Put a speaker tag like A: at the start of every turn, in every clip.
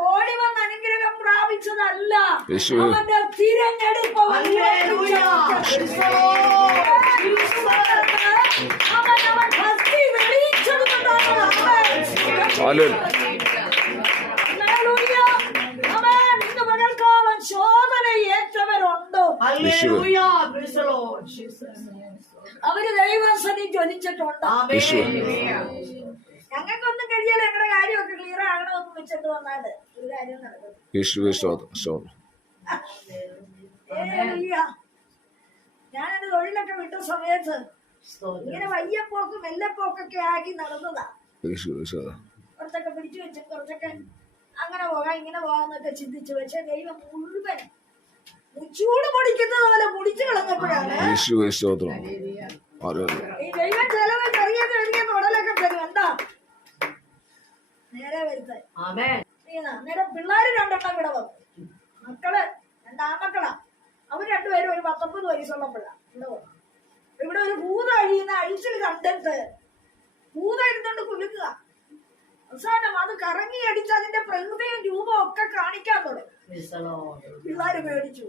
A: ഓടി വന്ന് അനുഗ്രഹം പ്രാപിച്ചതല്ല. അവന്റെ തിരഞ്ഞെടുപ്പ് അവൻ. അവൻ ഭക്തി. അവർ ദൈവസനി ജ്വലിച്ചിട്ടുണ്ട്.
B: യേശുവേ.
A: ഞങ്ങൾക്കൊന്നും കഴിയാതെ ഞങ്ങളുടെ കാര്യമൊക്കെ ക്ലിയർ ആകണമെന്ന് വെച്ചിട്ട് വന്നാൽ ഒരു കാര്യം നടക്കും എന്റെ തൊഴിലൊക്കെ വിട്ട സമയത്ത്. ഇങ്ങനെ വയ്യപ്പോക്കും മെല്ലപ്പോക്കൊക്കെ ആക്കി നടന്നതാ. കുറച്ചൊക്കെ പിടിച്ചു വെച്ച് കുറച്ചൊക്കെ അങ്ങനെ പോകാം ഇങ്ങനെ പോകാന്നൊക്കെ ചിന്തിച്ചു. പക്ഷെ ദൈവം മുഴുവൻ ചൂട് പൊടിക്കുന്നത് പോലെ മുടിച്ചു കളഞ്ഞപ്പോഴാണ്. ഈ ദൈവം ചെലവ് ചെറിയ ചെറിയ തൊടലൊക്കെ തരും. എന്താ? നേരെ വരുത്താൻ അന്നേരം പിള്ളേര് രണ്ടെണ്ണം ഇവിടെ വന്നു. മക്കൾ രണ്ടാമക്കളാ. അവർ രണ്ടുപേരും ഒരു പത്തൊമ്പത് വയസ്സുള്ള ഇവിടെ വന്നു. ഇവിടെ ഒരു ഭൂത അഴിയുന്ന അഴിച്ചിൽ കണ്ടിട്ട് ഭൂത ഇരുന്നുകൊണ്ട് കുലുക്കുക. അവസാനം അത് കറങ്ങി അടിച്ച് അതിന്റെ പ്രകൃതിയും രൂപവും ഒക്കെ കാണിക്കാൻ തുടങ്ങി. പിള്ളേര് പേടിച്ചു.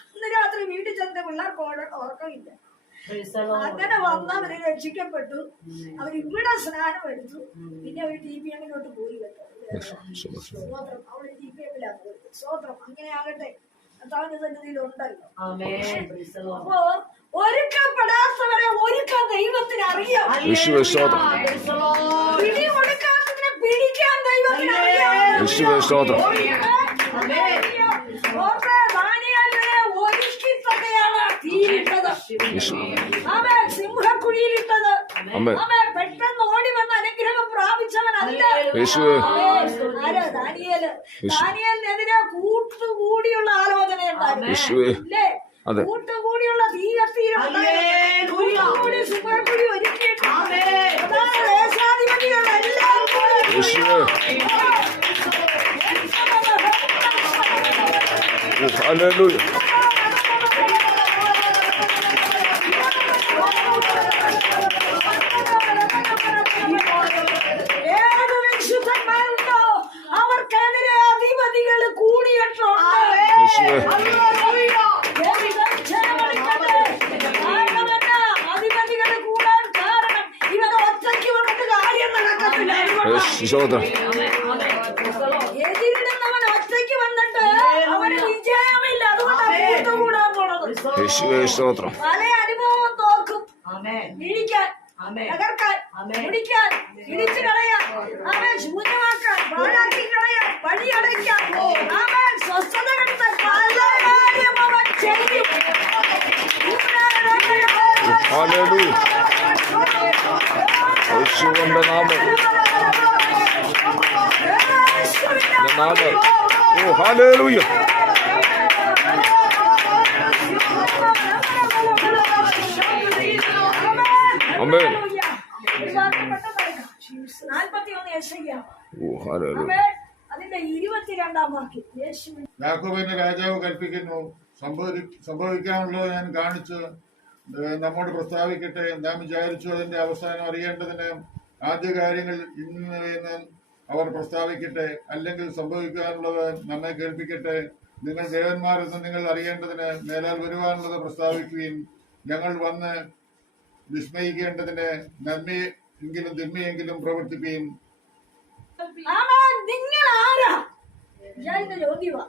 A: അന്ന് രാത്രി വീട്ടിൽ ചെന്ന പിള്ളേർക്ക് പോയ ഉറക്കമില്ല.
C: Praise വന്ന്. അവർ
A: അങ്ങനെ വന്നവര് രക്ഷിക്കപ്പെട്ടു അവർ ഇവിടെ സ്നാനം എടുത്തു പിന്നെ അവർ ടി പി എമ്മിലോട്ട് പോയി കേട്ടോ. അവൾ ടി പി എമ്മിലാണ് പോയത് സ്തോത്രം അങ്ങനെ ആകട്ടെ. കർത്താവിന്റെ സന്നിധിയിൽ ഉണ്ടല്ലോ. അപ്പോ ഒരുക്കപ്പെടാത്തവരെ ഒരുക്കം അറിയാം. പിടി കൊടുക്കാത്തതിനെ പിടിക്കാൻ ദൈവത്തിന് അറിയാം
B: യേശുവേ സ്തോത്രം
C: ആമേൻ.
A: ഓർമ്മ ദാനിയേലിനെ ഒരുക്കി തന്നെയാണ് തീയിട്ടത്
B: യേശുവേ
A: അവൻ സിംഹക്കുഴിയിലിട്ടത്. പെട്ടെന്ന് ഓടി വന്ന് അനുഗ്രഹം പ്രാപിച്ചവനല്ല
B: യേശുവേ
A: ആരാ? ദാനിയേൽ. ദാനിയേലിനെതിരെ കൂട്ടുകൂടിയുള്ള ആലോചന ഉണ്ടായിരുന്നു.
B: അതെ.
A: കൂട്ടുകൂടിയുള്ള. കൂടി സിംഹക്കുഴി ഒരുക്കിയിട്ട്
C: ആമേൻ.
A: കാര്യം അവൻ ചെയ്യും.
B: ഹല്ലേലൂയ യേശുവിന്റെ നാമം. നാമം ഓ
A: വാക്യം. യേശുവിൻ
D: യാക്കോബിന്റെ രാജാവ് കൽപ്പിക്കുന്നു. സംഭവി സംഭവിക്കാനുള്ളത് ഞാൻ കാണിച്ച് നമ്മോട് പ്രസ്താവിക്കട്ടെ. ഞാൻ വിചാരിച്ചു അതിന്റെ അവസാനം അറിയേണ്ടതിന് ആദ്യ കാര്യങ്ങൾ ഇന്ന് അവർ പ്രസ്താവിക്കട്ടെ അല്ലെങ്കിൽ സംഭവിക്കാനുള്ളത് നമ്മെ കേൾപ്പിക്കട്ടെ. നിങ്ങൾ ദേവന്മാരെന്ന് നിങ്ങൾ അറിയേണ്ടതിന് മേലാൽ വരുവാനുള്ളത് പ്രസ്താവിക്കുകയും ഞങ്ങൾ വന്ന് വിസ്മയിക്കേണ്ടതിന് നന്മയെങ്കിലും തിന്മയെങ്കിലും പ്രവർത്തിക്കുകയും.
A: നിങ്ങൾ ആരാ? ചോദ്യമാ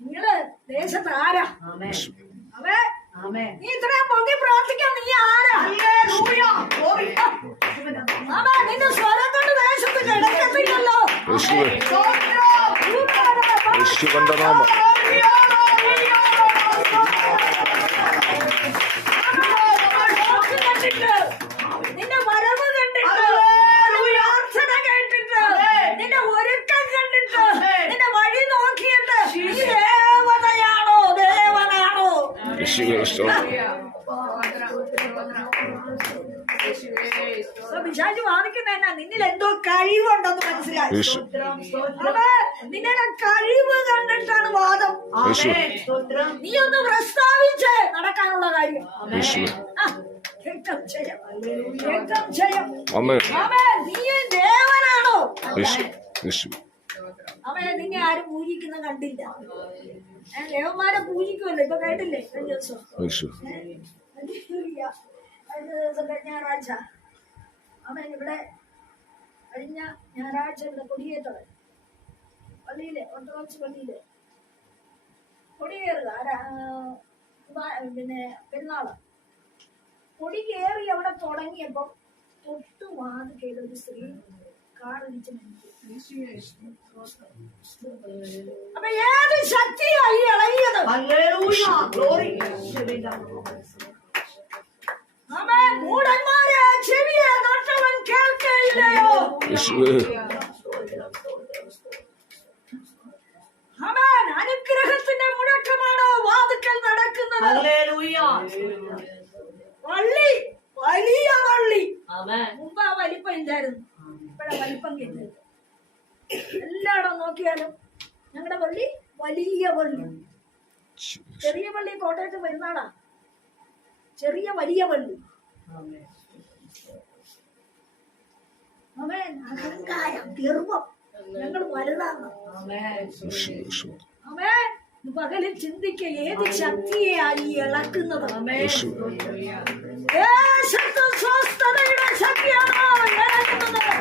A: നിങ്ങൾ ദേശത്ത് ആരാ. അവേ. നീ ഇത്രയും പൊങ്ങി പ്രവർത്തിക്കാൻ നീ ആരാ?
B: യേശുവിന്റെ നാമം
A: വാദിക്കുന്ന എന്നാ? നിന്നിൽ എന്തോ കഴിവുണ്ടെന്ന് മനസ്സിലായി.
B: യേശു.
A: അപ്പൊ നിന്റെ കഴിവ് കണ്ടിട്ടാണ് വാദം. നീ ഒന്ന് പ്രസ്താവിച്ച് നടക്കാനുള്ള കാര്യം. നീ അവനെ നിന്നെ ആരും പൂജിക്കുന്ന കണ്ടില്ല. ദേവന്മാരെ പൂജിക്കുമല്ലോ ഇപ്പൊ കേട്ടില്ലേ? കഴിഞ്ഞ ദിവസം.
B: യേശു
A: ഏ? കഴിഞ്ഞ ദിവസം ഞായറാഴ്ച. അവൻ ഇവിടെ കഴിഞ്ഞ ഞായറാഴ്ച ഇവിടെ കൊടിയേറ്റവൻ. പള്ളിയിലെ ഓർത്തഡോക്സ് പള്ളിയിലെ. കൊടിയേറുക. പിന്നെ പെരുന്നാൾ. കൊടി കയറി അവിടെ തുടങ്ങിയപ്പോ തൊട്ടു വാതിക്കയിൽ ഒരു സ്ത്രീ അപ്പൊ ഏത് ശക്തിയായി ഇളകിയത്? മൂടന്മാരെ ചെവിയെ നട്ടവൻ കേൾക്കയില്ലയോ? വള്ളി പെരുന്നാളാ വരുന്നാളാ? ചെറിയ വലിയ. അവൻ അഹങ്കാരം ഗർവം. ഞങ്ങൾ വലുതാണ് അവൻ പകലിൽ ചിന്തിക്ക ഏത് ശക്തിയെയായി ഇളക്കുന്നത്?
B: യേശു
A: ദേശത്ത് സ്വസ്ഥതയുടെ ശക്തിയാണോ ഇളകുന്നത്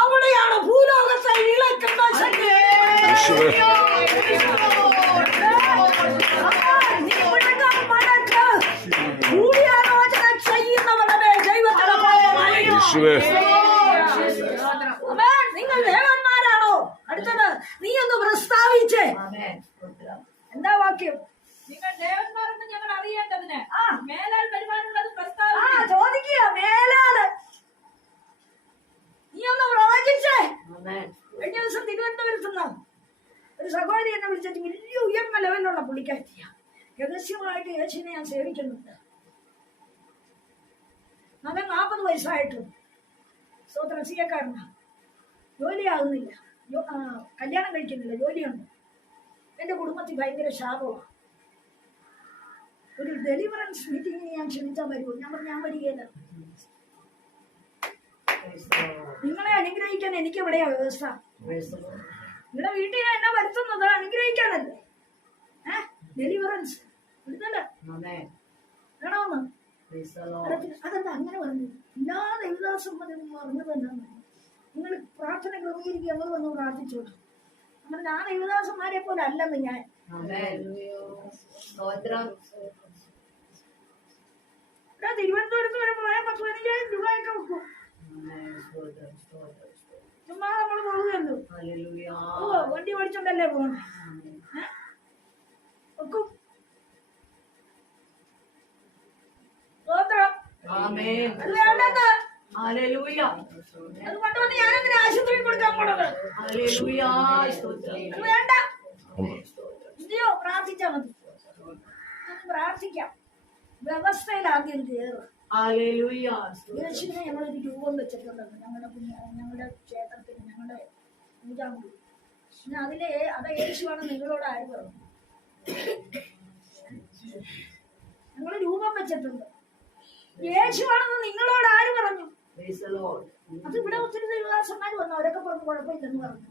A: അവിടെയാണ് ഭൂലോകത്തെ ഇളക്കുന്ന ശക്തി. കൂടിയാലോചന ചെയ്യുന്നവരുടെ ദൈവത്തിന് പാപമായി.
B: യേശുവേ
A: നിങ്ങൾ ദേവന്മാരാണോ അടുത്തത് നീ ഒന്ന് പ്രസ്താവിച്ചേ. എന്താ വാക്യം
E: ദേവന്മാരെന്ന് ഞങ്ങൾ അറിയേണ്ടതിന്
A: ആ.
E: മേലാൽ വരുവാനുള്ളത്
A: ആ
E: പ്രസ്താവിക്കും
A: ചോദിക്കുക മേലാൽ നീ ഒന്ന് പ്രവചിച്ചേ
C: Amen.
A: കഴിഞ്ഞ ദിവസം തിരുവനന്തപുരത്ത് നിന്ന് ഒരു സഹോദരി എന്നെ വിളിച്ചിട്ട് വലിയ ഉയർന്ന ലെവലിലുള്ള പുള്ളിക്കാരത്തിയ രഹസ്യമായിട്ട് യേശുവിനെ ഞാൻ സേവിക്കുന്നുണ്ട്. അവൻ നാൽപ്പത് വയസ്സായിട്ടും സ്വന്തം സിയക്കാരനാ. ജോലിയാകുന്നില്ല. കല്യാണം കഴിക്കുന്നില്ല. ജോലിയുണ്ട്. എന്റെ കുടുംബത്തിൽ ഭയങ്കര ശാപമാണ് ഒരു ഡെലിവറൻസ് മീറ്റിങ്ങിന് ഞാൻ ക്ഷണിച്ചാൽ വരുമോ ഞാൻ പറഞ്ഞു ഞാൻ വരികയില്ല. നിങ്ങളെ അനുഗ്രഹിക്കാൻ എനിക്ക് എവിടെയാ വ്യവസ്ഥ. നിങ്ങളുടെ വീട്ടിൽ എന്നാ വരുത്തുന്നത്? അനുഗ്രഹിക്കാനല്ലേ? ഏ? ഡെലിവറൻസ്. വേണമെന്ന് അതെന്താ അങ്ങനെ പറഞ്ഞു. എല്ലാ ദൈവദാസം പറഞ്ഞത് എന്നാണ് നിങ്ങൾ പ്രാർത്ഥന ക്രമീകരിക്കുക ഞങ്ങൾ വന്ന് പ്രാർത്ഥിച്ചോളൂ നമ്മൾ ആ ദൈവദാസന്മാരെ പോലെ അല്ലെന്ന് ഞാൻ
C: Amen. സ്തോത്രം.
A: ഇവിടെ തിരുവനന്തപുരത്ത് വരെ പോയാൽ പത്ത് പതിനഞ്ചായിരം രൂപയൊക്കെ വെക്കും
C: Amen. സ്തോത്രം, സ്തോത്രം, സ്തോത്രം.
A: ചുമ്മാ നമ്മൾ
C: Hallelujah.
A: ഓ വണ്ടി ഓടിച്ചോണ്ടല്ലേ പോകണം ഒക്കും ആശുപത്രിയിൽ കൊടുക്കാൻ പോണത് വേണ്ട. ഇല്ലയോ? പ്രാർത്ഥിച്ചാ മതി. പ്രാർത്ഥിക്കാം. വ്യവസ്ഥയിൽ ആദ്യം.
C: സ്തോത്രം.
A: യേശുവിനെ ഞങ്ങളൊരു രൂപം വെച്ചിട്ടുണ്ടെന്ന് ഞങ്ങളുടെ കുഞ്ഞ ഞങ്ങളുടെ ക്ഷേത്രത്തിൽ ഞങ്ങളുടെ പൂജാമുറി. പിന്നെ അതിലെ അത് യേശുവാണ് നിങ്ങളോട് ആര് പറഞ്ഞു? ഞങ്ങൾ രൂപം വെച്ചിട്ടുണ്ട്. യേശുവാണെന്ന് നിങ്ങളോട് ആര് പറഞ്ഞു? അത് ഇവിടെ ഒത്തിരി ദൈവദാസന്മാർ വന്നു അവരൊക്കെ പറഞ്ഞു കുഴപ്പമില്ലെന്ന് പറഞ്ഞു.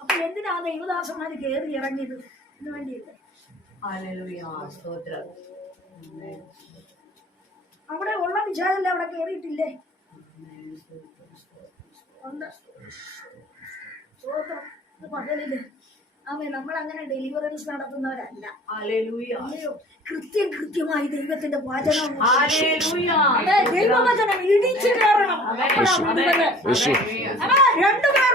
A: അപ്പൊ എന്തിനാ ദൈവദാസന്മാർ കേറി ഇറങ്ങിയത്? ഇതിനു.
C: Amen.
A: അവിടെ ഉള്ള വിചാരല്ലേ അവിടെ കയറിയിട്ടില്ലേ അമ്മേ പകലിൽ. നമ്മൾ അങ്ങനെ ഡെലിവറൻസ് നടത്തുന്നവരല്ല. കൃത്യം കൃത്യമായി ദൈവത്തിന്റെ വചനം ദൈവവചനം ഇടിച്ചു കയറണം. രണ്ടുപേർ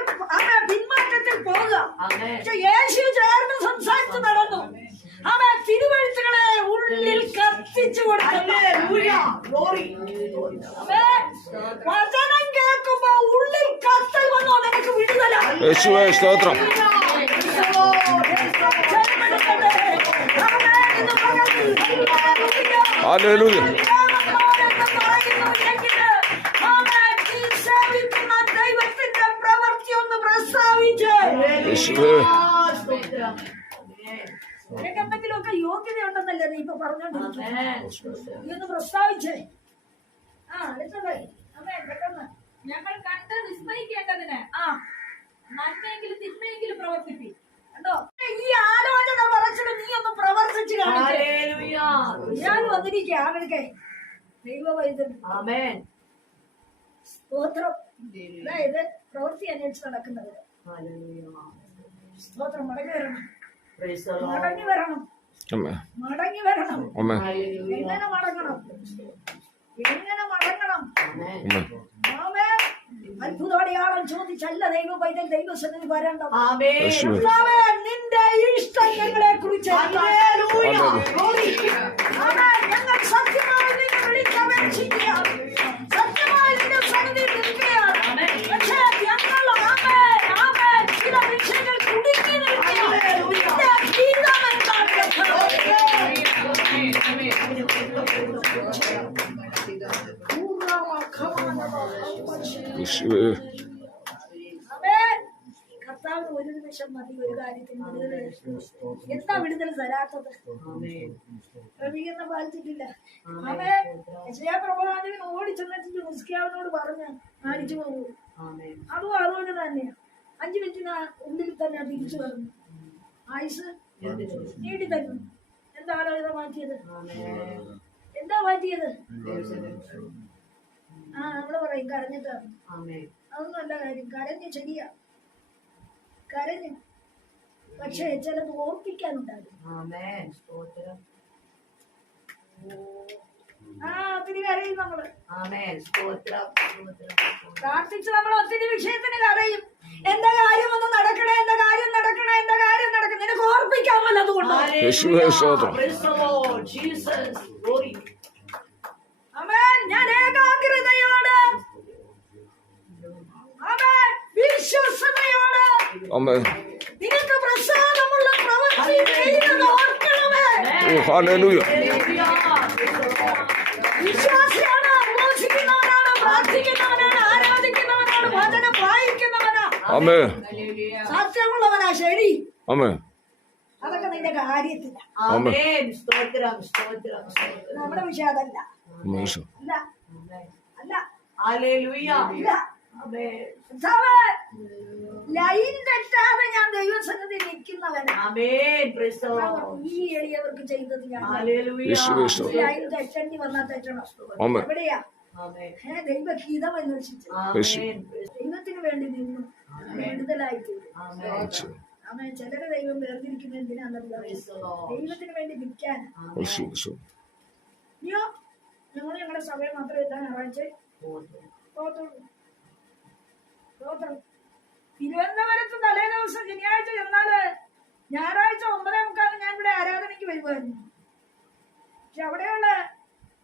A: പിന്മാറ്റത്തിൽ പോകുക. പക്ഷെ യേശു ചേർന്ന് സംസാരിച്ച് നടന്നു. അവ തിരുവഴുത്തുകളെ ഉള്ളിൽ കത്തിച്ചു വചനം കേൾക്കുമ്പോ ഉള്ളിൽ കത്തൽ വന്നോ നിനക്ക് വിടുതല
B: സ്തോത്രം
C: Hallelujah. ദൈവത്തിന്റെ
A: പ്രവൃത്തി ഒന്ന് പ്രസ്താവിച്ച് ഉണ്ടെന്നല്ലേ നീ ഒന്ന് പ്രസ്താവിച്ചേ. ആ അടുത്തത് അമ്മേ പെട്ടെന്ന്.
E: ഞങ്ങൾ കണ്ട് വിസ്മയിക്കേണ്ടതിന്
A: ആ.
E: നന്മയെങ്കിലും തിന്മയെങ്കിലും പ്രവർത്തിപ്പി
A: കണ്ടോ? ഈ ആലോചന പറച്ചിട്ട് നീ ഒന്ന് പ്രവർത്തിച്ച് ഞാൻ വന്നിരിക്കുക ആളുകെ ദൈവവൈദ്യൻ.
C: ആമേൻ.
A: സ്തോത്രം. അതായത് പ്രവൃത്തി അന്വേഷിച്ച് നടക്കുന്നവര്. സ്തോത്രം മടങ്ങി വരണം. മടങ്ങി വരണം. മടങ്ങി വരണം. എങ്ങനെ മടങ്ങണം? എങ്ങനെ മടങ്ങണം? അത്ഭുതോടെയാളം ചോദിച്ചല്ല ദൈവ പൈതൽ ദൈവസന്നിധി വരേണ്ടത്. നിന്റെ ഇഷ്ടങ്ങളെ കുറിച്ച്
C: ഹല്ലേലൂയ.
A: ഞങ്ങൾ നിമിഷം മതി ഒരു കാര്യത്തിന് വിടുതൽ എന്താ വിടുതൽ തരാത്തത് ക്രമീകരണം പാലിച്ചിട്ടില്ല. അവൻ പ്രവാചകൻ ഓടി ചെന്നിട്ട് മുസ്കിയാവിനോട് പറഞ്ഞ് കാണിച്ചു പോകും അതും അതുകൊണ്ട് തന്നെയാ അഞ്ചു മിനിറ്റിന് ഉള്ളിൽ തന്നെ തിരിച്ചു വന്നു ആയുസ് നീട്ടി തന്നു. എന്താ ആലോചന മാറ്റിയത്? എന്താ മാറ്റിയത്? ആ നമ്മൾ പറയും കരഞ്ഞിട്ടാണ്. അതൊന്നും അല്ല കാര്യം. കരഞ്ഞ് ശരിയാ. കരഞ്ഞ്. പക്ഷേ ചിലത് ഓർപ്പിക്കാനുണ്ടാകും
C: ആമേൻ. സ്തോത്രം.
A: ആ ഒത്തിരി കരയും നമ്മൾ.
C: ആമേൻ. സ്തോത്രം. സ്തോത്രം.
A: പ്രാർത്ഥിച്ച് നമ്മൾ ഒത്തിരി വിഷയത്തിന് കരയും. എന്റെ കാര്യം? ഒന്ന് നടക്കണേ എന്റെ കാര്യം? നടക്കണേ എന്റെ കാര്യം? നടക്കണേ. നിനക്ക് ഓർപ്പിക്കാൻ വല്ലതുകൊണ്ട് വായിക്കുന്നവനാ
B: അമ്മേ.
A: സത്യമുള്ളവനാ ശരി.
B: അമ്മേ.
A: അതൊക്കെ നിന്റെ കാര്യത്തില്ല നമ്മുടെ വിഷയം അതല്ല. അല്ല. അല്ല. ലൈൻ തെറ്റാതെ ഞാൻ ദൈവസന്നിധി നിൽക്കുന്നവനാ
C: Amen. Praise
A: ഈ എളിയവർക്ക് ചെയ്തത് ഞാൻ. ലൈൻ തെറ്റേണ്ടി വന്നാൽ തെറ്റണം.
B: ആമേൻ.
A: എവിടെയാ? ദൈവഗീതം അന്വേഷിച്ചു ദൈവത്തിന് വേണ്ടി നിന്നു വിടുതലായി തീരും ചിലരെ ദൈവം വേർതിരിക്കുന്ന എന്തിനാണെന്നറിയാം. ദൈവത്തിന് വേണ്ടി നിൽക്കാൻ. അയ്യോ ഞങ്ങൾ ഞങ്ങളുടെ സഭയെ മാത്രമേ എത്താൻ പോകത്തുള്ളൂ തിരുവനന്തപുരത്ത് തലേ ദിവസം ശനിയാഴ്ച ചെന്നാൽ ഞായറാഴ്ച ഒമ്പതേ മുക്കാൽ ഞാൻ ഇവിടെ ആരാധനയ്ക്ക് വരുമായിരുന്നു പക്ഷെ അവിടെയുള്ള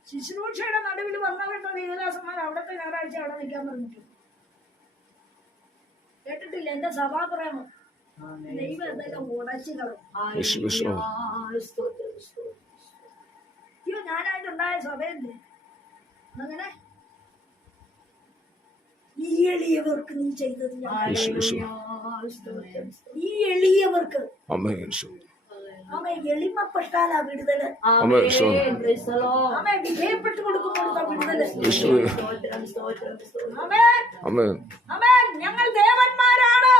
A: ശുശ്രൂഷയുടെ നടുവിൽ വന്നവരുടെ ദൈവദാസന്മാർ അവിടത്തെ ഞായറാഴ്ച അവിടെ നിൽക്കാൻ പറഞ്ഞിട്ടുണ്ട് കേട്ടിട്ടില്ല? എന്റെ സഭാപ്രേമം. ദൈവം എന്തെല്ലാം ഉടച്ചു കളയും അയ്യോ ഞാനായിട്ടുണ്ടായ സഭയല്ലേ? അങ്ങനെ ഈ എളിയവർക്ക് നീ ചെയ്തത്. ഈ എളിയവർക്ക്. അവ എളിമപ്പെട്ടാലാ
C: വിടുതൽ.
A: അവ വിധേയപ്പെട്ട് കൊടുക്കുമ്പോൾ വിടുതൽ. ഞങ്ങൾ ദേവന്മാരാണ്.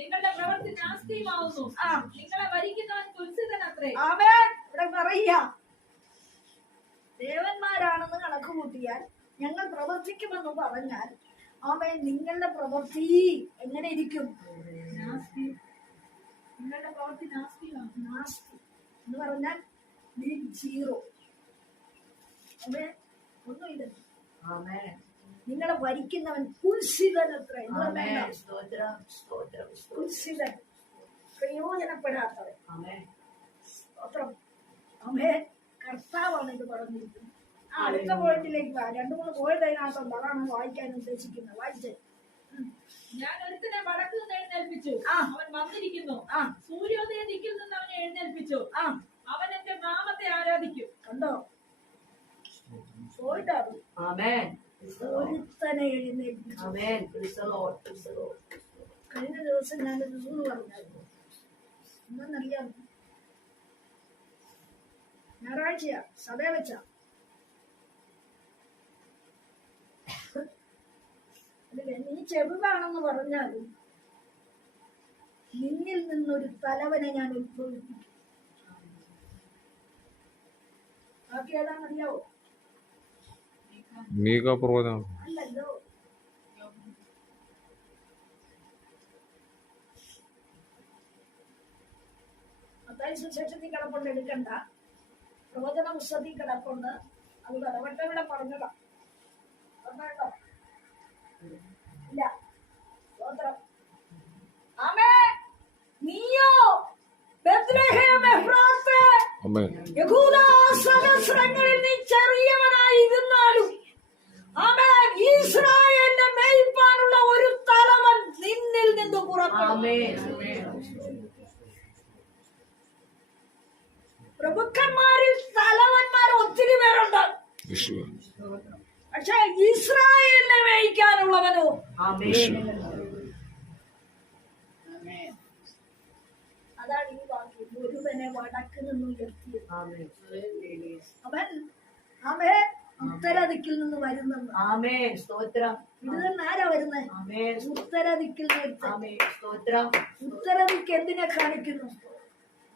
E: നിങ്ങളുടെ പ്രവൃത്തി നാസ്തിയുമാവുന്നു നിങ്ങളെ ഭരിക്കുന്നവൻ കുൽസിതനത്രേ
A: അവേ ഇവിടെ പറയുക. ദേവന്മാരാണെന്ന് കണക്ക് കൂട്ടിയാൽ ഞങ്ങൾ പ്രവർത്തിക്കുമെന്ന് പറഞ്ഞാൽ ആമേ നിങ്ങളുടെ പ്രവൃത്തി എങ്ങനെ ഇരിക്കും?
E: നിങ്ങളുടെ പ്രവൃത്തി
A: നാസ്തി എന്ന് പറഞ്ഞാൽ സീറോ. ഒന്നുമില്ല. നിങ്ങളെ വരിക്കുന്നവൻ കുൽസിതൻ അത്ര. കുൽസിതൻ. പ്രയോജനപ്പെടാത്തവൻ. അത്ര അമ്മേ കർത്താവാണ് ഇത് പറഞ്ഞിരിക്കുന്നത് ആ അടുത്ത പോയിന്റിലേക്ക് വാ. രണ്ടു മൂന്ന് പോയിന്റ് അതിനകത്തുണ്ട് അതാണ് വായിക്കാൻ ഉദ്ദേശിക്കുന്നത്. വായിച്ചേ.
E: ഞാൻ ഒരുത്തിനെ വടക്ക് നിന്ന് എഴുന്നേൽപ്പിച്ചു.
A: ആ.
E: അവൻ വന്നിരിക്കുന്നു.
A: ആ.
E: സൂര്യോദയ ദിക്കിൽ നിന്ന് അവനെ എഴുന്നേൽപ്പിച്ചു.
A: ആ.
E: അവൻ എന്റെ നാമത്തെ ആരാധിക്കും.
A: കണ്ടോ. ഒരുത്തനെ എഴുന്നേൽപ്പിച്ചു. കഴിഞ്ഞ ദിവസം ഞാനൊരു സൂര് പറഞ്ഞായിരുന്നു. എന്നറിയാം ഞായറാഴ്ചയാ. സഭയെ വെച്ച. നീ ചെറുതാണെന്ന് പറഞ്ഞാലും നിന്നിൽ നിന്നൊരു തലവനെ ഞാൻ ഉത്ഭവിപ്പിക്കും. ബാക്കി ഏതാണെന്നറിയാവോ
B: മതിയാവോ.
A: അല്ലല്ലോ. സുശേഷത്തിൽ കിടപ്പുണ്ട് എടുക്കണ്ട. പ്രവചന പുസ്തകത്തിൽ കിടപ്പുണ്ട് അത് ഇടവട്ടവിടെ പറഞ്ഞതാ. പറഞ്ഞോ ഇല്ല. സ്തോത്രം. ആമേ നീയോ സഹസ്രങ്ങളിൽ നീ ചെറിയവനായിരുന്നാലും ഇസ്രായേലിനെ ഒരു തലവൻ നിന്നിൽ നിന്ന് പുറപ്പെടും. പ്രഭുക്കന്മാരിൽ തലവന്മാർ ഒത്തിരി പേരുണ്ട്. പക്ഷെ ഇസ്രായേലിനെ മേയിക്കാനുള്ളവനോ. അതാണ് ഈ വാക്യം. ഒരുവനെ വടക്ക് നിന്ന് ഉയർത്തിയത്. അവൻ അവൻ ഉത്തരദിക്കിൽ നിന്ന് വരുന്നെന്ന്.
C: ആമേൻ. സ്തോത്രം.
A: ഇത് ആരാ വരുന്നത്
C: ആമേൻ.
A: ഉത്തരദിക്കിൽ നിന്ന്.
C: സ്തോത്രം.
A: ഉത്തരദിക്ക് എന്തിനെ കാണിക്കുന്നു?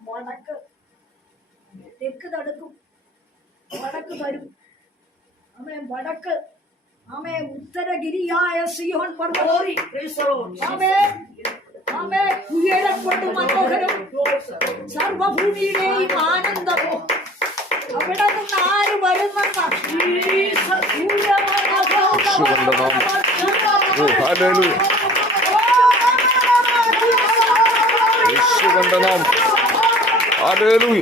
A: വടക്ക്. തെക്ക് തടുക്കും. വടക്ക് വരും. അമേ വടക്ക്. അമേ ഉത്തരഗിരിയായ സിയോൻ പർവതം
C: Glory. Praise the
A: ആമേ ആമേ ഉയരക്കൊണ്ട് മനോഹരം. സർവഭൂമിയിലെയും ആനന്ദമോ അവിടെ നിന്ന് ആര്
B: ഹല്ലേലൂയ യേശുവിന്റെ നാമം. ഹല്ലേലൂയ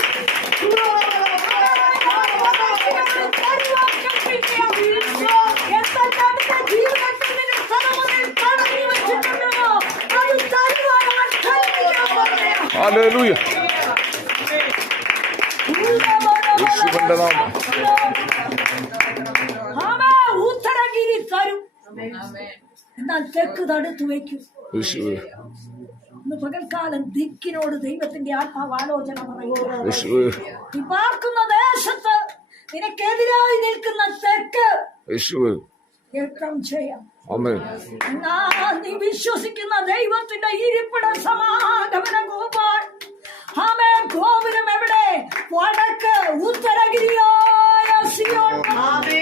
B: ഹല്ലേലൂയ യേശുവിന്റെ നാമം.
A: ഉത്തരഗിരി തരും. എന്നാൽ തെക്ക് തടുത്തു വയ്ക്കും. ഇന്ന് പകൽക്കാലം ദിക്കിനോട് ദൈവത്തിന്റെ ആത്മാവ് ആലോചന പറയുന്നു പാർക്കുന്ന ദേശത്ത് നിനക്കെതിരായി നിൽക്കുന്ന തെക്ക് യുദ്ധം ചെയ്യാം. നീ വിശ്വസിക്കുന്ന ദൈവത്തിന്റെ ഇരിപ്പിട സമാഗമന ഗോപാൽ ആമേ ഗോപുരം എവിടെ? വടക്ക് ഉത്തരഗിരിയായ സിയോൺ. ഉയരം